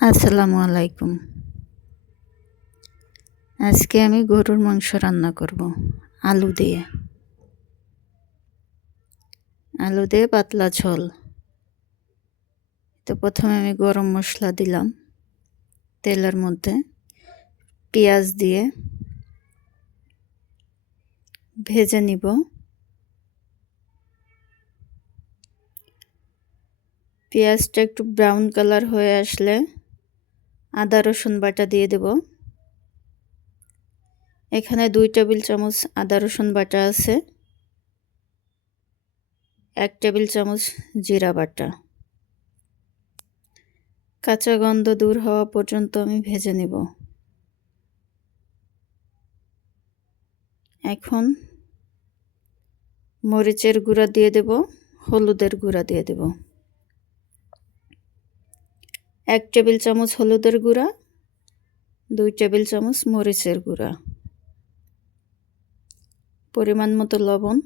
আসসালামু আলাইকুম। আজকে আমি গরুর মাংস রান্না করব আলু দিয়ে। আলু দিয়ে পাতলা ঝোল। তো প্রথমে আমি গরম মশলা দিলাম তেলের মধ্যে, পেঁয়াজ দিয়ে ভেজে নিব। পেঁয়াজটা একটু ব্রাউন কালার হয়ে আসলে আদা রসুন বাটা দিয়ে দেব। এখানে 2 টেবিল চামচ আদা রসুন বাটা আছে, 1 টেবিল চামচ জিরা বাটা। কাঁচা গন্ধ দূর হওয়া পর্যন্ত আমি ভেজে নেব। এখন মরিচের গুঁড়া দিয়ে দেব, হলুদের গুঁড়া দিয়ে দেব। 1 টেবিল চামচ হলুদের গুঁড়া, 2 টেবিল চামচ মরিচের গুঁড়া, পরিমাণ মতো লবণ,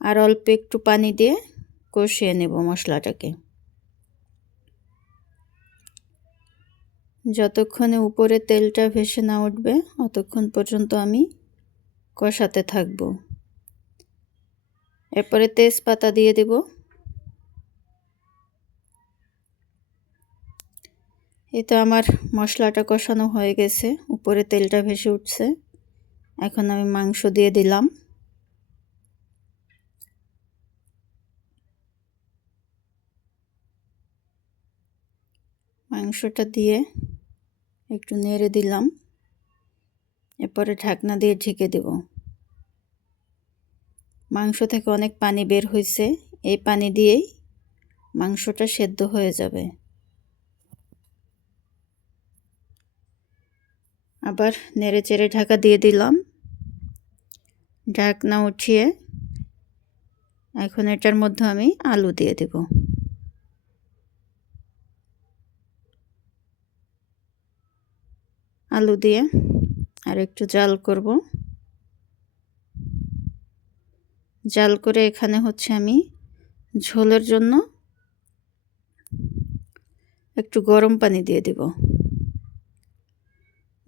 আর অল্প একটু পানি দিয়ে কষিয়ে নেব মশলাটাকে। যতক্ষণে উপরে তেলটা ভেসে না উঠবে ততক্ষণ পর্যন্ত আমি কষাতে থাকব। এরপরে তেজপাতা দিয়ে দেব। এই তো আমার মশলাটা কষানো হয়ে গেছে, উপরে তেলটা ভেসে উঠছে। এখন আমি মাংস দিয়ে দিলাম। মাংসটা দিয়ে একটু নেড়ে দিলাম। এরপরে ঢাকনা দিয়ে ঢেকে দেব। মাংস থেকে অনেক পানি বের হয়েছে, এই পানি দিয়েই মাংসটা সেদ্ধ হয়ে যাবে। আবার নেড়ে চেড়ে ঢাকা দিয়ে দিলাম। ঢাকনা উঠিয়ে এখন এটার মধ্যে আমি আলু দিয়ে দেব। আলু দিয়ে আর একটু জাল করব। জাল করে এখানে হচ্ছে আমি ঝোলের জন্য একটু গরম পানি দিয়ে দেব।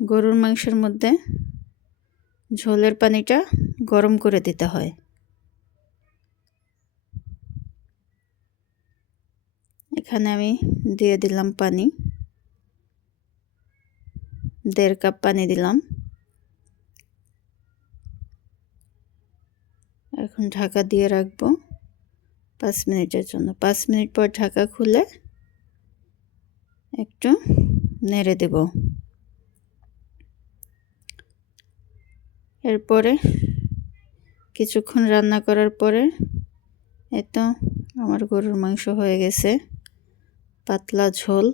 গরুর মাংসের মধ্যে ঝোলের পানিটা গরম করে দিতে হয়। এখানে আমি দিয়ে দিলাম পানি, 1.5 কাপ পানি দিলাম। এখন ঢাকা দিয়ে রাখবো 5 মিনিটের জন্য। 5 মিনিট পর ঢাকা খুলে একটু নেড়ে দেব। এরপরে কিছুক্ষণ রান্না করার পরে এই তো আমার গরুর মাংস হয়ে গেছে, পাতলা ঝোল।